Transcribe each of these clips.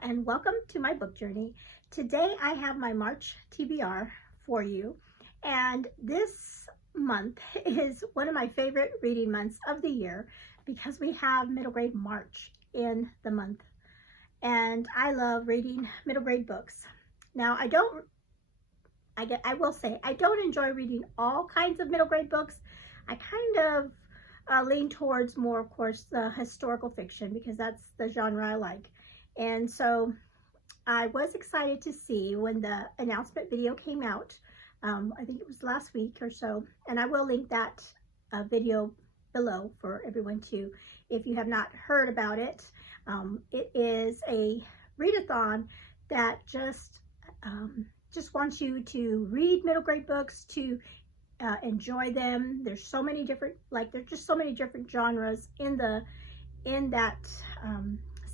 and welcome to my book journey. Today I have my March TBR for you, and this month is one of my favorite reading months of the year because we have middle grade March in the month, and I love reading middle grade books. Now I will say I don't enjoy reading all kinds of middle grade books. I kind of lean towards more, of course, the historical fiction because that's the genre I like. And so I was excited to see when the announcement video came out. I think it was last week or so, and I will link that video below for everyone to, if you have not heard about it. It is a readathon that just wants you to read middle grade books, to enjoy them. There's so many different, there's just so many different genres in that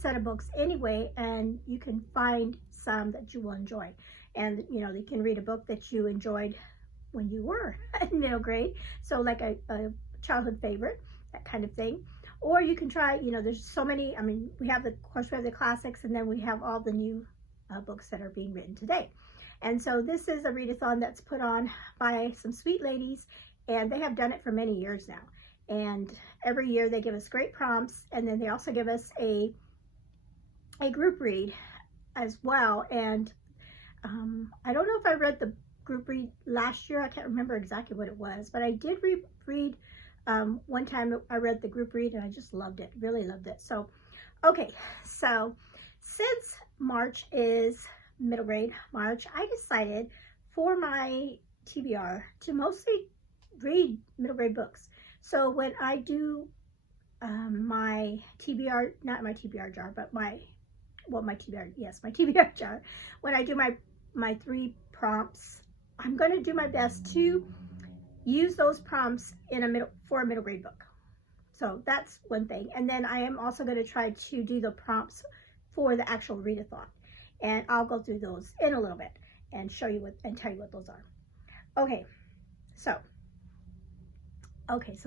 set of books anyway, and you can find some that you will enjoy. And you can read a book that you enjoyed when you were in middle grade, so like a childhood favorite, that kind of thing. Or you can try, there's so many. I mean, we have the classics, and then we have all the new books that are being written today. And so this is a readathon that's put on by some sweet ladies, and they have done it for many years now. And every year they give us great prompts, and then they also give us a group read as well. And I don't know if I read the group read last year. I can't remember exactly what it was, but I did read one time. I read the group read and I just loved it, really loved it. So okay, so since March is middle grade March, I decided for my TBR to mostly read middle grade books. So when I do my TBR, not my TBR jar, but my TBR jar, when I do my 3 prompts, I'm going to do my best to use those prompts for a middle grade book. So that's one thing. And then I am also going to try to do the prompts for the actual readathon, and I'll go through those in a little bit and show you and tell you what those are. Okay, so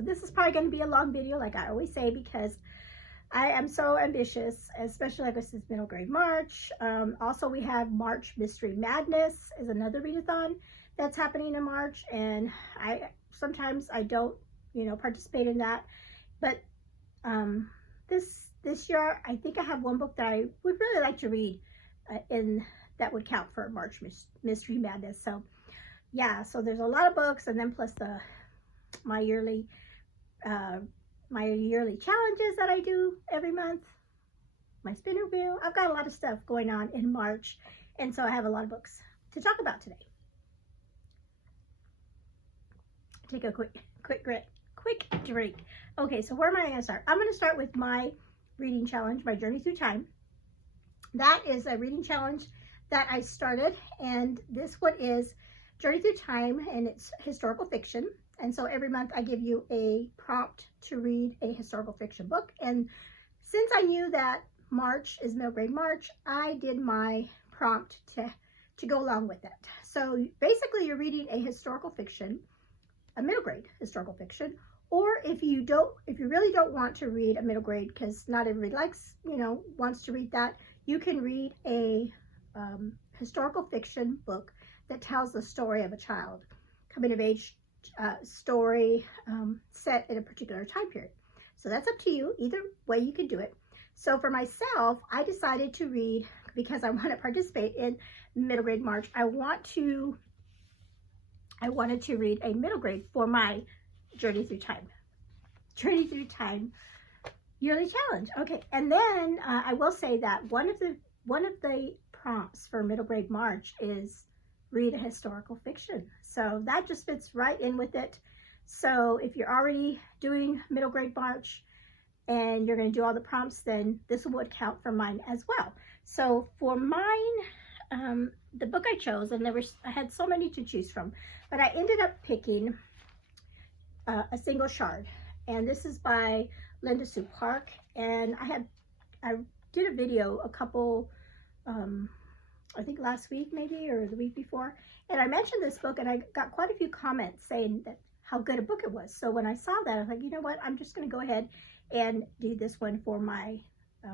this is probably going to be a long video, like I always say, because I am so ambitious, especially like this is middle grade March. Also, we have March Mystery Madness is another readathon that's happening in March, and sometimes I don't, participate in that. But this year, I think I have one book that I would really like to read that would count for March Mystery Madness. So yeah, so there's a lot of books, and then plus my yearly challenges that I do every month, my spinner wheel. I've got a lot of stuff going on in March, and so I have a lot of books to talk about today. Take a quick drink. Okay, so where am I going to start? I'm going to start with my reading challenge, my Journey Through Time. That is a reading challenge that I started, and this one is Journey Through Time, and it's historical fiction. And so every month I give you a prompt to read a historical fiction book. And since I knew that March is middle grade March, I did my prompt to go along with it. So basically you're reading a historical fiction, a middle grade historical fiction, or if you really don't want to read a middle grade, because not everybody wants to read that, you can read a historical fiction book that tells the story of a child, coming of age story set in a particular time period. So that's up to you. Either way you can do it. So for myself, I decided to read, because I want to participate in middle grade March, I wanted to read a middle grade for my Journey Through Time yearly challenge. Okay, and then I will say that one of the prompts for middle grade March is read a historical fiction. So that just fits right in with it. So if you're already doing middle grade March and you're going to do all the prompts, then this would count for mine as well. So for mine, the book I chose, and I had so many to choose from, but I ended up picking A Single Shard, and this is by Linda Sue Park. And I did a video a couple I think last week maybe, or the week before, and I mentioned this book, and I got quite a few comments saying that how good a book it was. So when I saw that, I was like, you know what, I'm just going to go ahead and do this one for my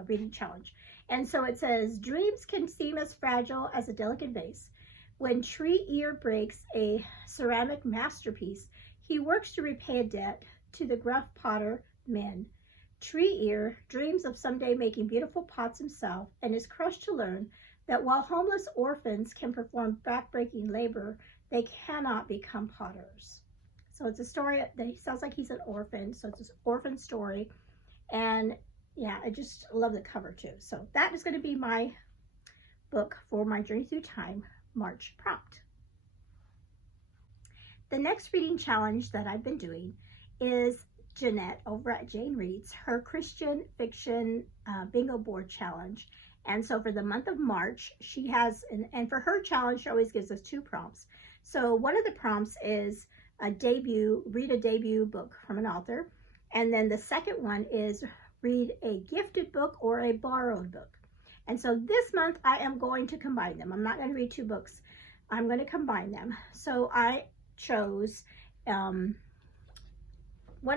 reading challenge. And so it says, dreams can seem as fragile as a delicate vase. When Tree Ear breaks a ceramic masterpiece, he works to repay a debt to the gruff potter men. Tree Ear dreams of someday making beautiful pots himself and is crushed to learn that while homeless orphans can perform backbreaking labor, they cannot become potters. So it's a story that he sounds like he's an orphan. So it's an orphan story. And yeah, I just love the cover too. So that is going to be my book for my Journey Through Time March prompt. The next reading challenge that I've been doing is Jeanette over at Jane Reads, her Christian fiction bingo board challenge. And so for the month of March, she has, and for her challenge, she always gives us 2 prompts. So one of the prompts is read a debut book from an author. And then the second one is read a gifted book or a borrowed book. And so this month I am going to combine them. I'm not going to read 2 books. I'm going to combine them. So I chose one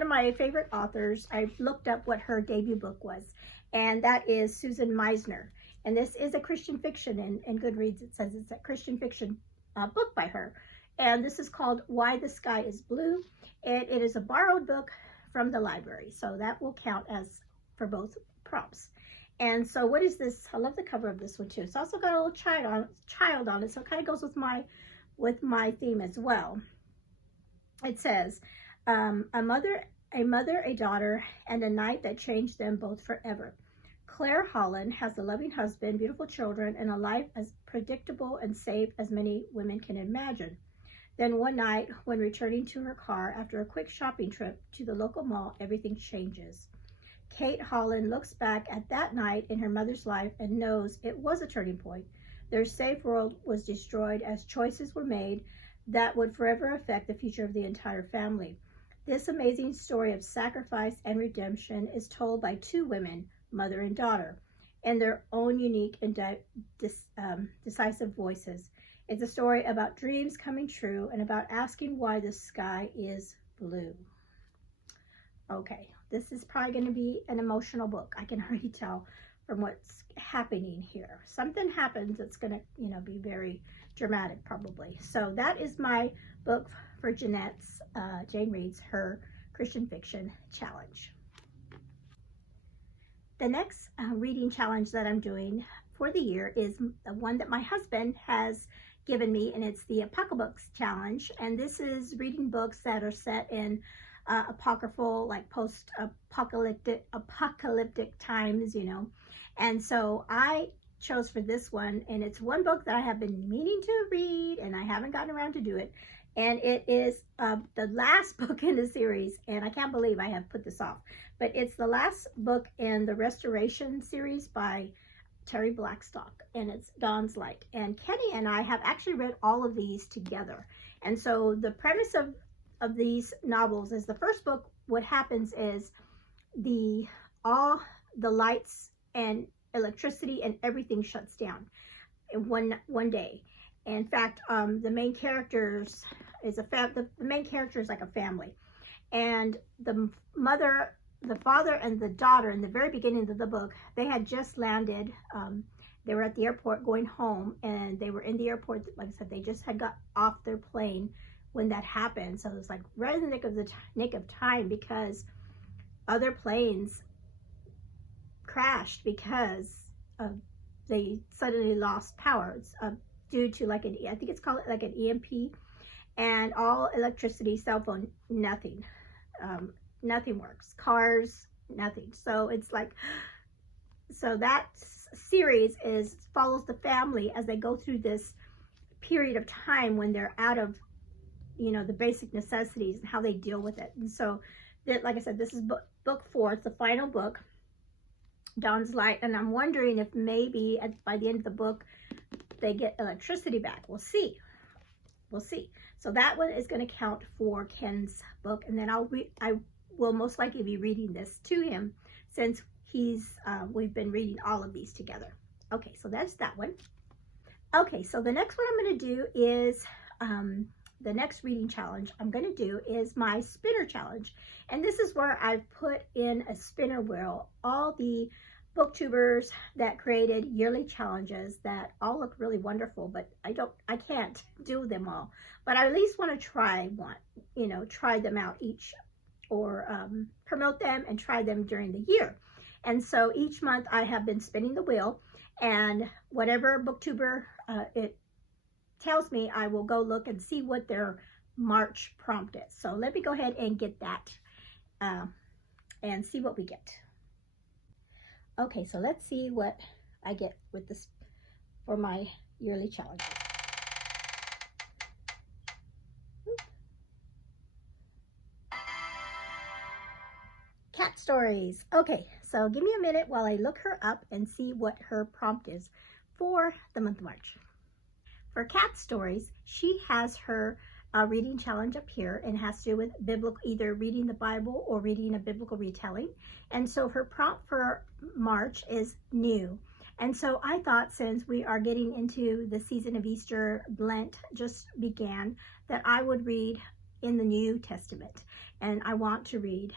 of my favorite authors. I looked up what her debut book was, and that is Susan Meisner. And this is a Christian fiction in Goodreads. It says it's a Christian fiction book by her. And this is called Why the Sky is Blue. And it is a borrowed book from the library. So that will count as for both prompts. And so what is this? I love the cover of this one too. It's also got a little child on it. So it kind of goes with my theme as well. It says, a mother, a daughter, and a night that changed them both forever. Claire Holland has a loving husband, beautiful children, and a life as predictable and safe as many women can imagine. Then one night, when returning to her car after a quick shopping trip to the local mall, everything changes. Kate Holland looks back at that night in her mother's life and knows it was a turning point. Their safe world was destroyed as choices were made that would forever affect the future of the entire family. This amazing story of sacrifice and redemption is told by 2 women, mother and daughter, in their own unique and decisive voices. It's a story about dreams coming true and about asking why the sky is blue. Okay, this is probably going to be an emotional book. I can already tell from what's happening here. Something happens that's going to, be very dramatic probably. So that is my book for Jeanette's, Jane Reads, her Christian fiction challenge. The next reading challenge that I'm doing for the year is the one that my husband has given me, and it's the Apocalypse Challenge. And this is reading books that are set in apocryphal, like post-apocalyptic times, And so I chose for this one, and it's one book that I have been meaning to read, and I haven't gotten around to do it. And it is the last book in the series, and I can't believe I have put this off. But it's the last book in the Restoration series by Terry Blackstock, and it's Dawn's Light. And Kenny and I have actually read all of these together. And so the premise of these novels is the first book, what happens is all the lights and electricity and everything shuts down in one day. In fact, the main characters is the main character is like a family, and the mother, the father, and the daughter in the very beginning of the book, they had just landed. They were at the airport going home, and they were in the airport. Like I said, they just had got off their plane when that happened. So it was like right in the nick of time, because other planes crashed because they suddenly lost power due to I think it's called like an EMP, and all electricity, cell phone, nothing. Nothing works. Cars, nothing. So it's like, so that series follows the family as they go through this period of time when they're out of, the basic necessities and how they deal with it. And so, like I said, this is book 4. It's the final book, Dawn's Light. And I'm wondering if maybe by the end of the book, they get electricity back. We'll see. We'll see. So that one is going to count for Ken's book. And then I will most likely be reading this to him, since we've been reading all of these together. Okay, so that's that one. Okay, so the next one I'm going to do is the next reading challenge I'm going to do is my spinner challenge. And this is where I've put in a spinner wheel all the booktubers that created yearly challenges that all look really wonderful, but I can't do them all. But I at least want to try one, try them out each, or promote them and try them during the year. And so each month I have been spinning the wheel, and whatever booktuber it tells me, I will go look and see what their March prompt is. So let me go ahead and get that and see what we get. Okay, so let's see what I get with this for my yearly challenge. Cat stories. Okay, so give me a minute while I look her up and see what her prompt is for the month of March. For cat stories, she has her reading challenge up here, and has to do with biblical, either reading the Bible or reading a biblical retelling. And so her prompt for March is new. And so I thought, since we are getting into the season of Easter, Lent just began, that I would read in the New Testament. And I want to read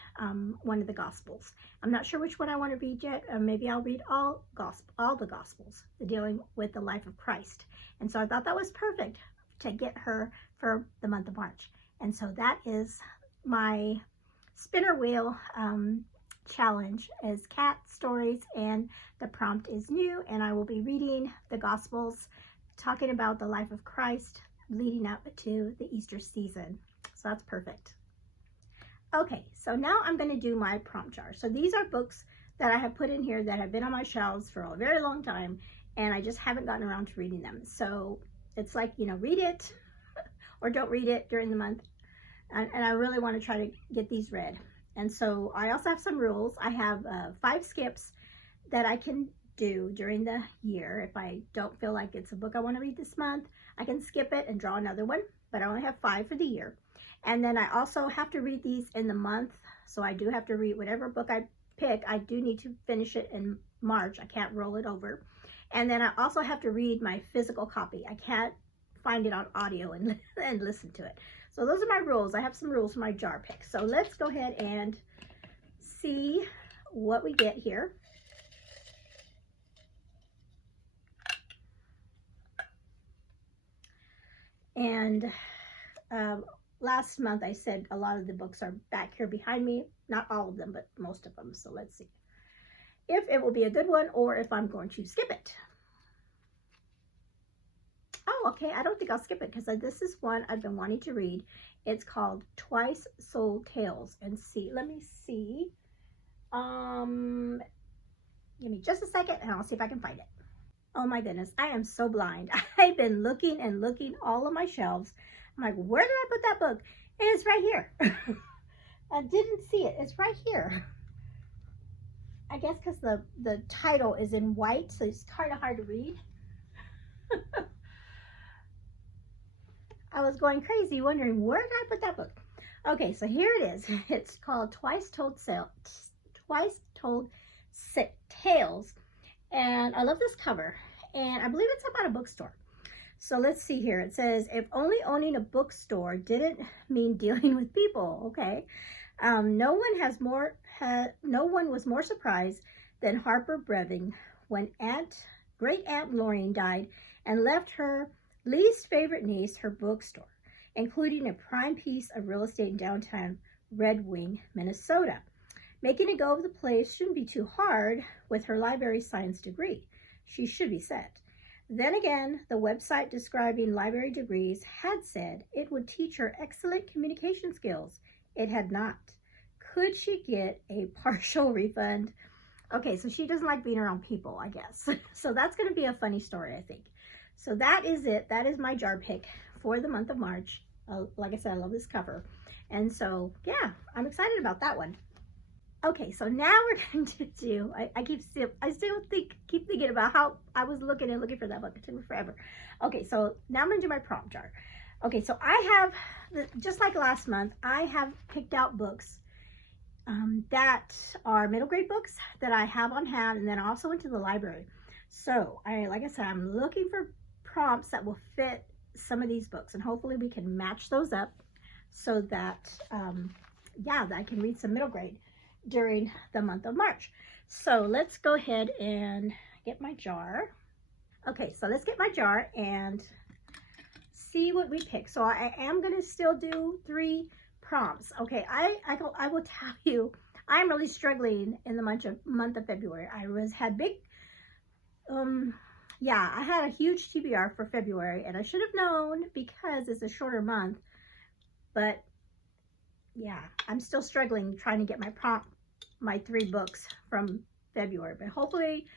one of the Gospels. I'm not sure which one I want to read yet. Maybe I'll read all the Gospels dealing with the life of Christ. And so I thought that was perfect to get her for the month of March. And so that is my spinner wheel challenge, is cat stories, and the prompt is new, and I will be reading the Gospels talking about the life of Christ leading up to the Easter season. So that's perfect. Okay, so now I'm going to do my prompt jar. So these are books that I have put in here that have been on my shelves for a very long time, and I just haven't gotten around to reading them. So it's like, read it or don't read it during the month. And I really want to try to get these read. And so I also have some rules. I have 5 skips that I can do during the year. If I don't feel like it's a book I want to read this month, I can skip it and draw another one, but I only have 5 for the year. And then I also have to read these in the month. So I do have to read whatever book I pick. I do need to finish it in March. I can't roll it over. And then I also have to read my physical copy. I can't find it on audio and listen to it. So those are my rules. I have some rules for my jar pick. So let's go ahead and see what we get here. And last month I said a lot of the books are back here behind me. Not all of them, but most of them. So let's see if it will be a good one or if I'm going to skip it. Oh, okay, I don't think I'll skip it, because this is one I've been wanting to read. It's called Twice Sold Tales. And let me see. Give me just a second and I'll see if I can find it. Oh my goodness, I am so blind. I've been looking and looking all of my shelves. I'm like, where did I put that book? And it's right here. I didn't see it. It's right here. I guess because the title is in white, so it's kind of hard to read. I was going crazy wondering, where did I put that book? Okay, so here it is. It's called Twice Told Tales. And I love this cover. And I believe it's about a bookstore. So let's see here. It says, if only owning a bookstore didn't mean dealing with people. Okay. No one was more surprised than Harper Breving when Great Aunt Lorraine died and left her least favorite niece her bookstore, including a prime piece of real estate in downtown Red Wing, Minnesota. Making a go of the place shouldn't be too hard with her library science degree. She should be set. Then again, the website describing library degrees had said it would teach her excellent communication skills. It had not. Could she get a partial refund? Okay, so she doesn't like being around people, I guess. So that's going to be a funny story, I think. So that is it. That is my jar pick for the month of March. Like I said, I love this cover. And so, yeah, I'm excited about that one. Okay, so now we're going to do, I still keep thinking about how I was looking for that book. It took me forever. Okay, so now I'm going to do my prompt jar. Okay, so I have, just like last month, I have picked out books that are middle grade books that I have on hand, and then I also went to the library. So, like I said, I'm looking for prompts that will fit some of these books, and hopefully we can match those up so that, yeah, that I can read some middle grade. during the month of March. So let's go ahead and get my jar. Okay, so let's get my jar and see what we pick. So I am going to still do 3 prompts. Okay, I will tell you, I'm really struggling in the month of February. Had big, yeah, I had a huge TBR for February, and I should have known because it's a shorter month. But yeah, I'm still struggling trying to get my 3 books from February. But hopefully,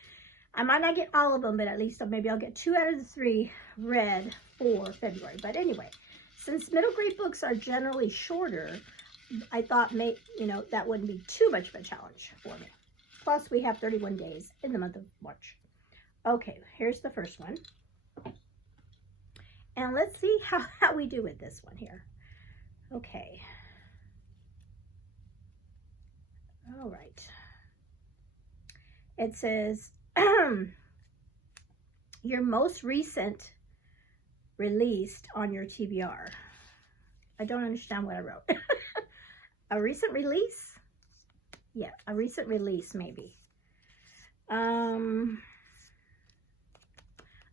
I might not get all of them, but at least maybe I'll get 2 out of the 3 read for February. But anyway, since middle grade books are generally shorter, I thought that wouldn't be too much of a challenge for me. Plus, we have 31 days in the month of March. Okay, here's the first one. And let's see how we do with this one here. Okay. All right. It says, your most recent released on your TBR. I don't understand what I wrote. A recent release? Yeah, a recent release maybe.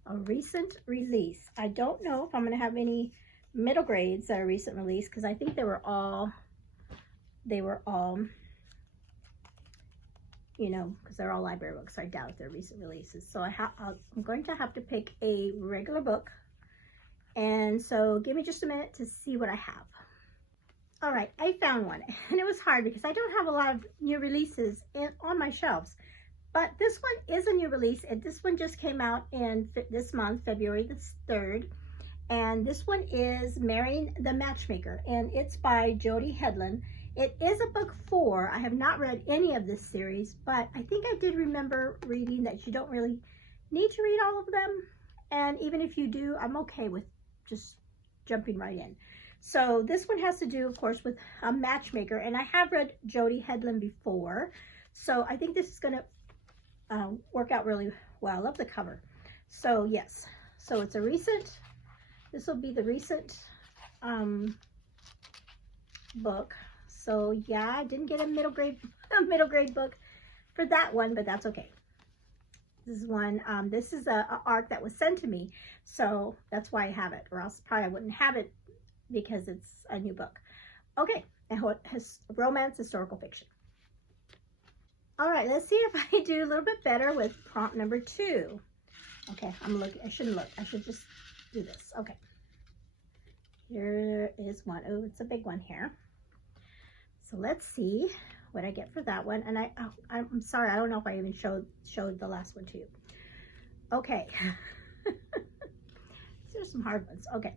A recent release. I don't know if I'm going to have any middle grades that are recent release, because I think they were all, you know, because they're all library books. So I doubt if they're recent releases. So I'm going to have to pick a regular book. And so give me just a minute to see what I have. All right, I found one, and it was hard because I don't have a lot of new releases on my shelves. But this one is a new release, and this one just came out in this month, February the 3rd. And this one is Marrying the Matchmaker, and it's by Jody Hedlund. It is a book 4. I have not read any of this series, but I think I did remember reading that you don't really need to read all of them. And even if you do, I'm okay with just jumping right in. So this one has to do, of course, with a matchmaker, and I have read Jody Hedlund before. So I think this is going to work out really well. I love the cover. So yes, so it's a recent, this will be the recent book. So yeah, I didn't get a middle grade book for that one, but that's okay. This is one, this is a arc that was sent to me, so that's why I have it, or else probably I wouldn't have it because it's a new book. Okay, and what has romance, historical fiction. All right, let's see if I do a little bit better with prompt number 2. Okay, I'm looking, I shouldn't look, I should just do this. Okay, here is one. Oh, it's a big one here. So let's see what I get for that one. And I'm sorry, I don't know if I even showed the last one to you. Okay, there's some hard ones. Okay,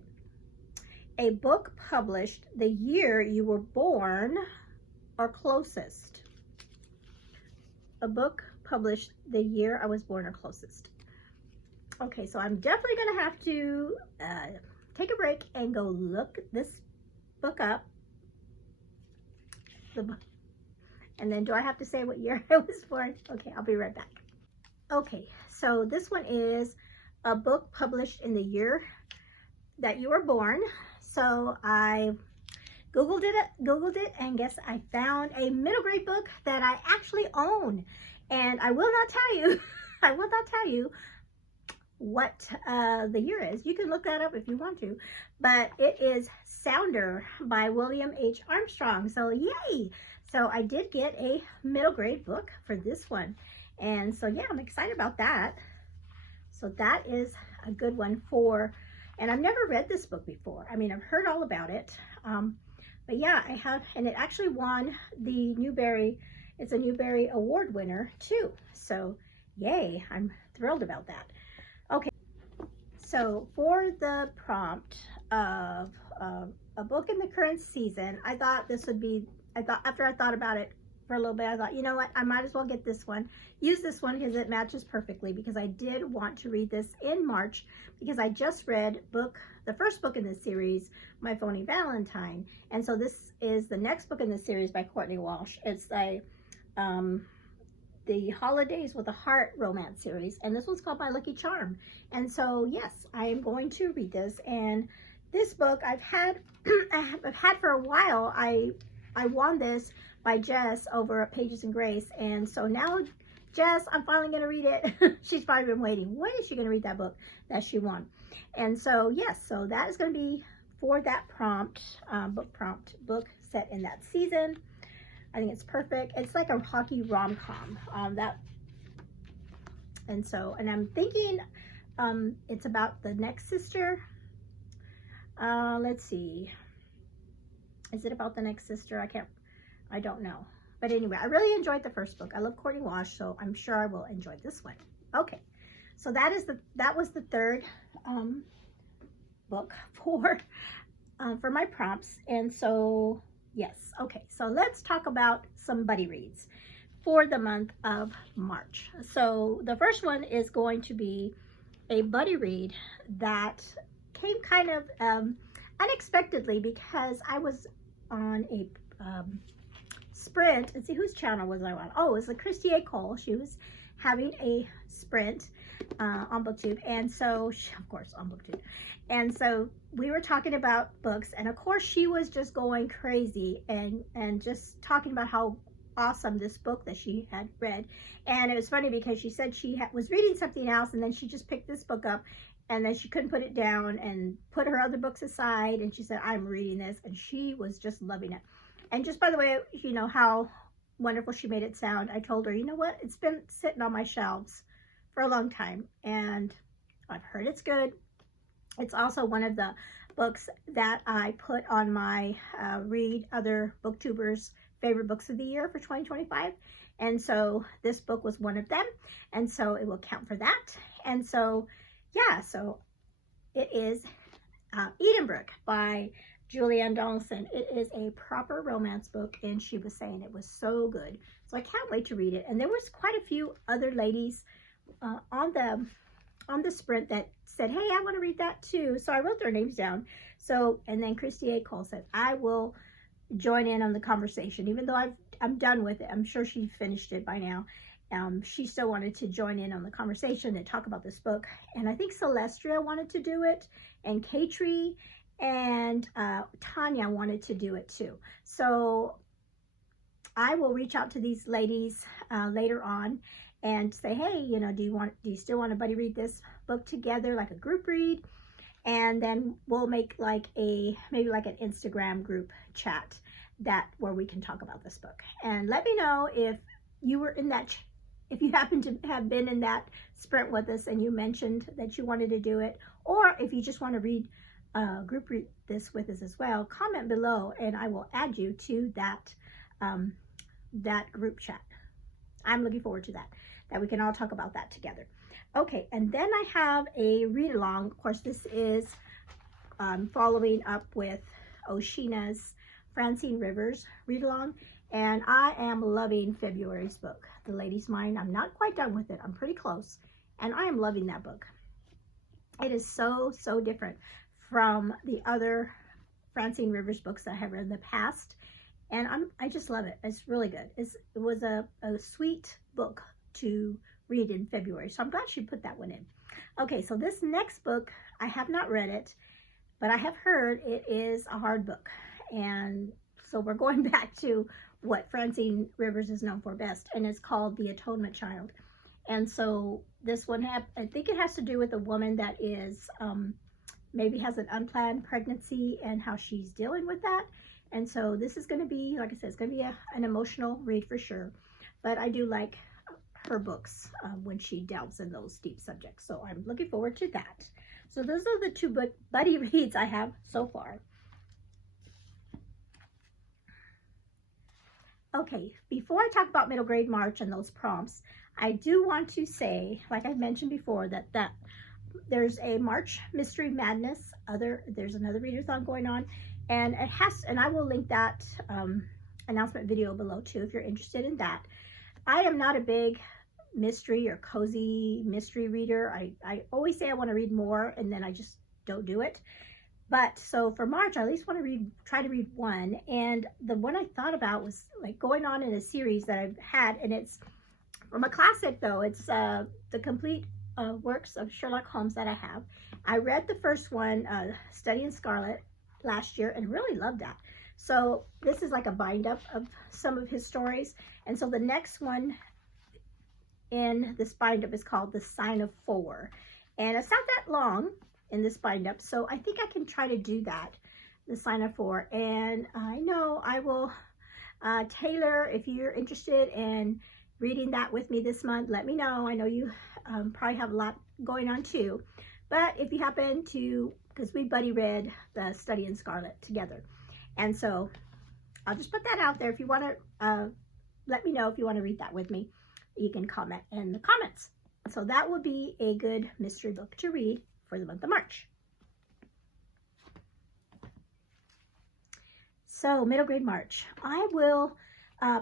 a book published the year you were born or closest. A book published the year I was born or closest. Okay, so I'm definitely going to have to take a break and go look this book up. And then do I have to say what year I was born? Okay, I'll be right back. Okay, so this one is a book published in the year that you were born. So I Googled it, and guess I found a middle grade book that I actually own. And I will not tell you, I will not tell you what the year is. You can look that up if you want to, but it is Sounder by William H. Armstrong. So yay! So I did get a middle grade book for this one. And so yeah, I'm excited about that. So that is a good one and I've never read this book before. I mean, I've heard all about it. But yeah, I have, and it actually won the Newbery, it's a Newbery Award winner too. So yay, I'm thrilled about that. Okay, so for the prompt of a book in the current season, I thought this would be, after I thought about it for a little bit, I thought, you know what, I might as well get this one, use this one because it matches perfectly, because I did want to read this in March, because I just read the first book in this series, My Phony Valentine. And so this is the next book in the series by Courtney Walsh. It's the Holidays with a Heart romance series, and this one's called My Lucky Charm. And so yes, I am going to read this. And this book I've had for a while. I won this by Jess over at Pages and Grace. And so now, Jess, I'm finally going to read it. She's probably been waiting. When is she going to read that book that she won? And so, yes, so that is going to be for that book set in that season. I think it's perfect. It's like a hockey rom-com. And I'm thinking it's about the next sister. Let's see. Is it about the next sister? I don't know. But anyway, I really enjoyed the first book. I love Courtney Wash, so I'm sure I will enjoy this one. Okay, so that was the third book for my prompts. And so, yes, okay, so let's talk about some buddy reads for the month of March. So the first one is going to be a buddy read that came kind of unexpectedly, because I was on a sprint. And see, whose channel was I on? Oh, it was the Christy A. Cole. She was having a sprint on BookTube, and so of course on BookTube, and so we were talking about books, and of course she was just going crazy and just talking about how awesome this book that she had read. And it was funny because she said she was reading something else, and then she just picked this book up, and then she couldn't put it down and put her other books aside, and she said, I'm reading this, and she was just loving it. And just by the way, you know how wonderful she made it sound. I told her, you know what, it's been sitting on my shelves for a long time, and I've heard it's good. It's also one of the books that I put on my read other booktubers favorite books of the year for 2025, and so this book was one of them, and so it will count for that. And so yeah, so it is Edenbrook by Julianne Donaldson. It is a proper romance book, and she was saying it was so good, so I can't wait to read it. And there was quite a few other ladies on the sprint that said, hey, I want to read that too, so I wrote their names down. So, and then Christy A. Cole said, I will join in on the conversation, even though I'm done with it. I'm sure she finished it by now. She still wanted to join in on the conversation and talk about this book. And I think Celestria wanted to do it, and Katrie and Tanya wanted to do it too. So I will reach out to these ladies later on and say, hey, you know, do you still want to buddy read this book together, like a group read? And then we'll make like maybe like an Instagram group chat where we can talk about this book. And let me know if you were in that, if you happen to have been in that sprint with us and you mentioned that you wanted to do it, or if you just want to group read this with us as well. Comment below and I will add you to that group chat. I'm looking forward to that we can all talk about that together. Okay, and then I have a read along. Of course, this is following up with Oshina's Francine Rivers read along, and I am loving February's book, The Lady's Mind. I'm not quite done with it. I'm pretty close, and I am loving that book. It is so different from the other Francine Rivers books that I have read in the past, and I just love it. It's really good. It was a sweet book to read in February, so I'm glad she put that one in. Okay, so this next book, I have not read it, but I have heard it is a hard book, and so we're going back to what Francine Rivers is known for best, and it's called The Atonement Child. And so this one, I think it has to do with a woman that is maybe has an unplanned pregnancy and how she's dealing with that. And so this is going to be, like I said, it's going to be an emotional read for sure, but I do like her books when she delves in those deep subjects, so I'm looking forward to that. So those are the two buddy reads I have so far. Okay, before I talk about middle grade March and those prompts, I do want to say, like I mentioned before, that there's a March Mystery Madness. There's another readathon going on, and I will link that announcement video below too if you're interested in that. I am not a big mystery or cozy mystery reader. I always say I want to read more, and then I just don't do it. But so for March, I at least want to try to read one. And the one I thought about was like going on in a series that I've had, and it's from a classic though. It's the complete works of Sherlock Holmes that I have. I read the first one, Study in Scarlet, last year, and really loved that. So this is like a bind up of some of his stories. And so the next one in this bind up is called The Sign of Four. And it's not that long in this bind up, so I think I can try to do that, The Sign of Four. And I know I will, Taylor, if you're interested in reading that with me this month, let me know. I know you probably have a lot going on too. But if you happen to, because we buddy read the Study in Scarlet together. And so I'll just put that out there. If you want to, let me know if you want to read that with me. You can comment in the comments. So that would be a good mystery book to read for the month of March. So middle grade March, I will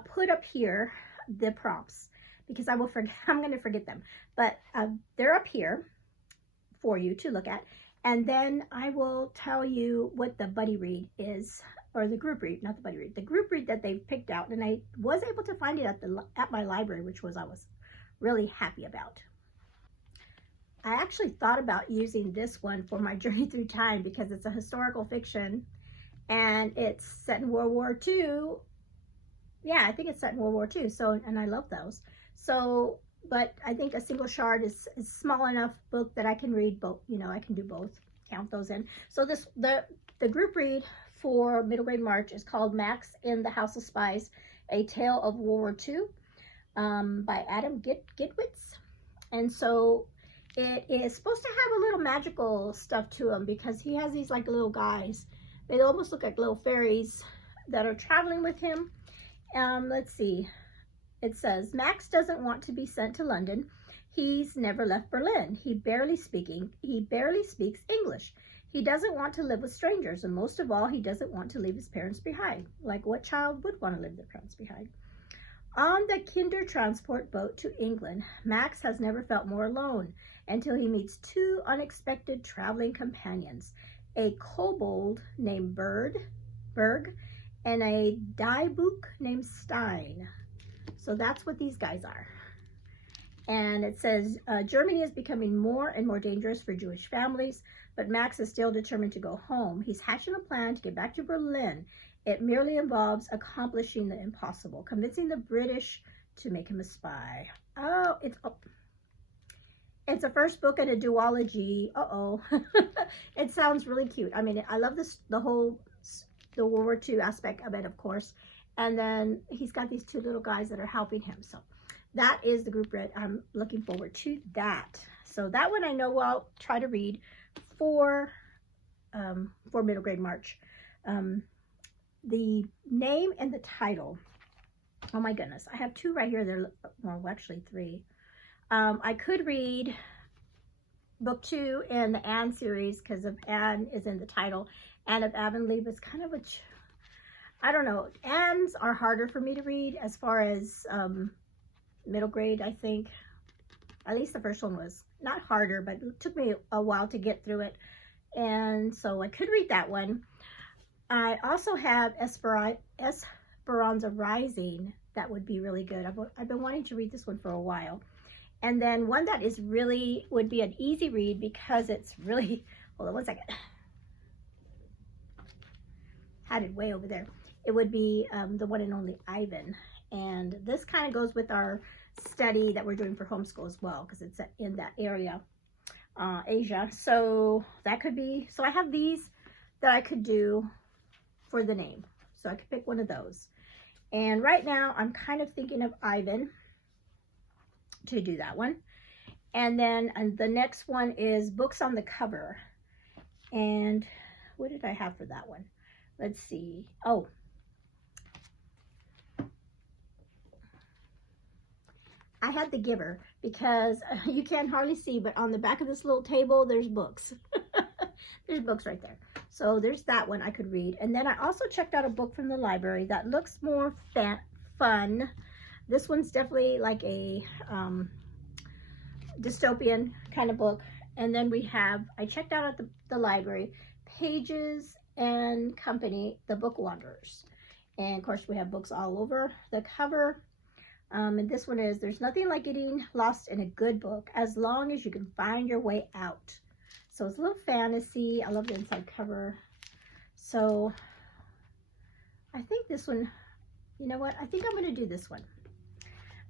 put up here the prompts because I will forget. I'm going to forget them, but they're up here for you to look at, and then I will tell you what the buddy read is, or the group read, not the buddy read, the group read that they picked out. And I was able to find it at my library, which I was really happy about. I actually thought about using this one for my journey through time because it's a historical fiction and it's set in World War II. Yeah, I think it's set in World War II. So, and I love those. So, but I think a single shard is small enough book that I can read both. You know, I can do both, count those in. So the group read for middle grade March is called Max in the House of Spies, A Tale of World War II by Adam Gitwitz. And so it is supposed to have a little magical stuff to him because he has these like little guys. They almost look like little fairies that are traveling with him. Let's see. It says, Max doesn't want to be sent to London. He's never left Berlin. He barely speaks English. He doesn't want to live with strangers, and most of all, he doesn't want to leave his parents behind. Like what child would want to leave their parents behind? On the Kinder transport boat to England, Max has never felt more alone until he meets two unexpected traveling companions, a kobold named Berg and a Diebuch named Stein. So that's what these guys are. And it says, Germany is becoming more and more dangerous for Jewish families, but Max is still determined to go home. He's hatching a plan to get back to Berlin. It merely involves accomplishing the impossible, convincing the British to make him a spy. Oh, it's a first book in a duology. It sounds really cute. I mean, I love this, the World War II aspect of it, of course. And then he's got these two little guys that are helping him. So that is the group read. I'm looking forward to that. So that one I know I'll try to read for middle grade March. The name and the title. Oh my goodness. I have two right here. They're, well, actually three. I could read book 2 in the Anne series because of Anne is in the title. Anne of Avonlea is kind of a, I don't know. Anne's are harder for me to read as far as middle grade, I think. At least the first one was not harder, but it took me a while to get through it. And so I could read that one. I also have Esperanza Rising. That would be really good. I've been wanting to read this one for a while. And then one that is really, would be an easy read because it's really, hold on one second. Had it way over there. It would be the one and only Ivan. And this kind of goes with our study that we're doing for homeschool as well, because it's in that area, Asia. So that could be, so I have these that I could do for the name. So I could pick one of those. And right now I'm kind of thinking of Ivan to do that one. And then the next one is Books on the Cover. And what did I have for that one? Let's see. Oh, I had The Giver because you can't hardly see, but on the back of this little table, there's books. There's books right there. So there's that one I could read. And then I also checked out a book from the library that looks more fun. This one's definitely like a dystopian kind of book. And then we have, I checked out at the library, Pages and Company, The Book Wanderers. And of course we have books all over the cover. And this one is, there's nothing like getting lost in a good book as long as you can find your way out. So it's a little fantasy. I love the inside cover. So I think this one, you know what? I think I'm going to do this one.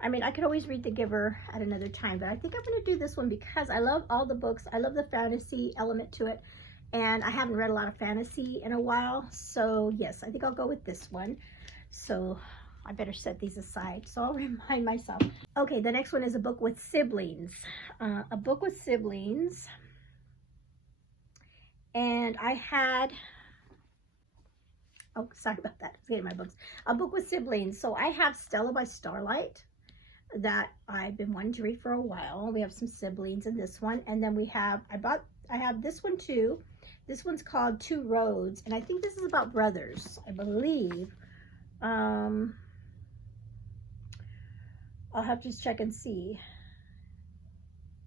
I mean, I could always read The Giver at another time, but I think I'm going to do this one because I love all the books. I love the fantasy element to it, and I haven't read a lot of fantasy in a while. So yes, I think I'll go with this one. So I better set these aside so I'll remind myself. Okay, the next one is A Book with Siblings. A Book with Siblings. And I had, oh, sorry about that. I was getting my books. A Book with Siblings. So I have Stella by Starlight that I've been wanting to read for a while. We have some siblings in this one. And then we have, I have this one too. This one's called Two Roads. And I think this is about brothers, I believe. I'll have to check and see.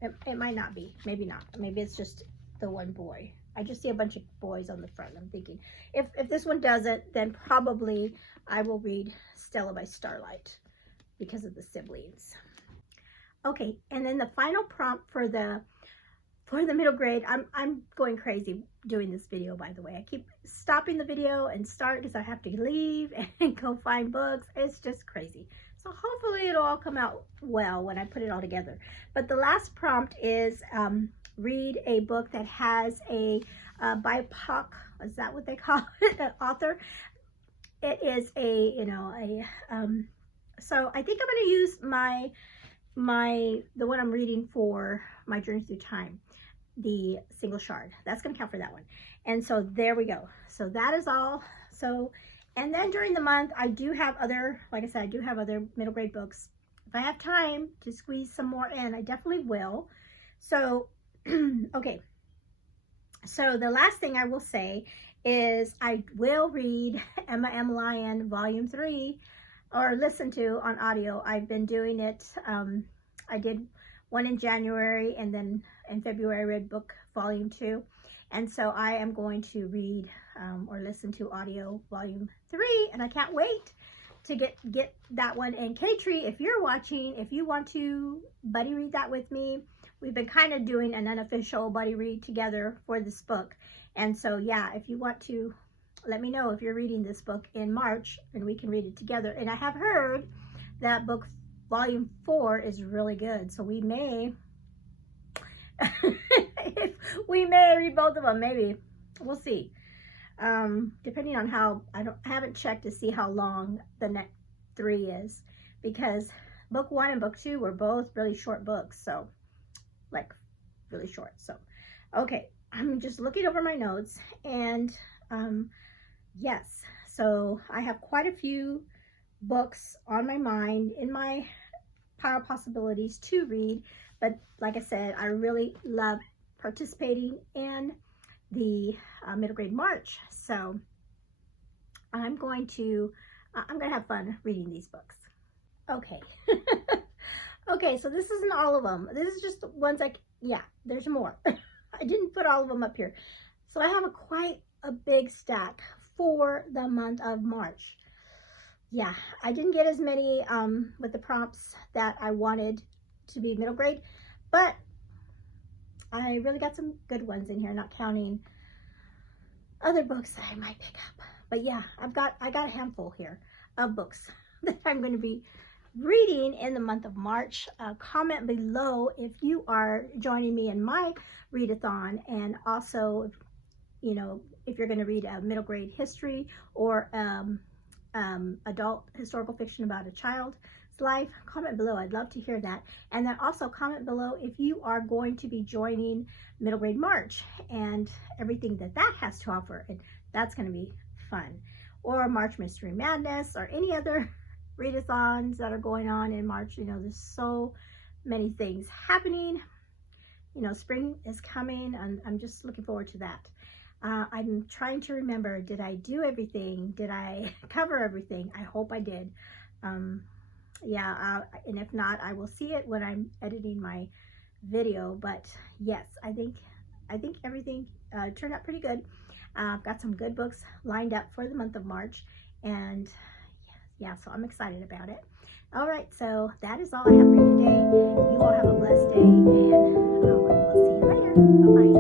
It might not be. Maybe not. Maybe it's just the one boy. I just see a bunch of boys on the front. I'm thinking, if this one doesn't, then probably I will read Stella by Starlight because of the siblings. Okay, and then the final prompt for the middle grade, I'm going crazy doing this video, by the way. I keep stopping the video and start because I have to leave and go find books. It's just crazy. So hopefully it'll all come out well when I put it all together. But the last prompt is read a book that has a BIPOC, is that what they call it, author? It is a, you know, so I think I'm going to use the one I'm reading for my Journey Through Time, the Single Shard. That's going to count for that one. And so there we go. So that is all. So, and then during the month, I do have other, like I said, I do have other middle grade books. If I have time to squeeze some more in, I definitely will. So, okay. So the last thing I will say is I will read Emma M. Lyon Volume 3 or listen to on audio. I've been doing it. I did one in January, and then in February I read book Volume 2. And so I am going to read or listen to audio Volume 3, and I can't wait to get that one. And K-Tree, if you're watching, if you want to buddy read that with me, we've been kind of doing an unofficial buddy read together for this book. And so, yeah, if you want to, let me know if you're reading this book in March and we can read it together. And I have heard that book Volume 4 is really good. So we may, we may read both of them, maybe. We'll see. Depending on how, I haven't checked to see how long the next 3 is, because book 1 and book 2 were both really short books. So, like, really short. So, okay. I'm just looking over my notes, and yes, so I have quite a few books on my mind in my pile of possibilities to read, but like I said, I really love participating in the middle grade March, so I'm going to have fun reading these books. Okay. Okay, so this isn't all of them. This is just the ones yeah, there's more. I didn't put all of them up here. So I have quite a big stack for the month of March. Yeah, I didn't get as many with the prompts that I wanted to be middle grade, but I really got some good ones in here, not counting other books that I might pick up. But yeah, I got a handful here of books that I'm going to be reading in the month of March. Comment below if you are joining me in my readathon, and also, you know, if you're going to read a middle grade history or adult historical fiction about a child's life. Comment below. I'd love to hear that. And then also comment below if you are going to be joining middle grade March and everything that has to offer, and that's going to be fun. Or March Mystery Madness, or any other readathons that are going on in March. You know, there's so many things happening. You know, spring is coming, and I'm just looking forward to that. I'm trying to remember, did I do everything? Did I cover everything? I hope I did. Yeah, and if not, I will see it when I'm editing my video. But yes, I think everything turned out pretty good. I've got some good books lined up for the month of March, and yeah, so I'm excited about it. All right, so that is all I have for you today. You all have a blessed day, and we'll see you later. Bye-bye.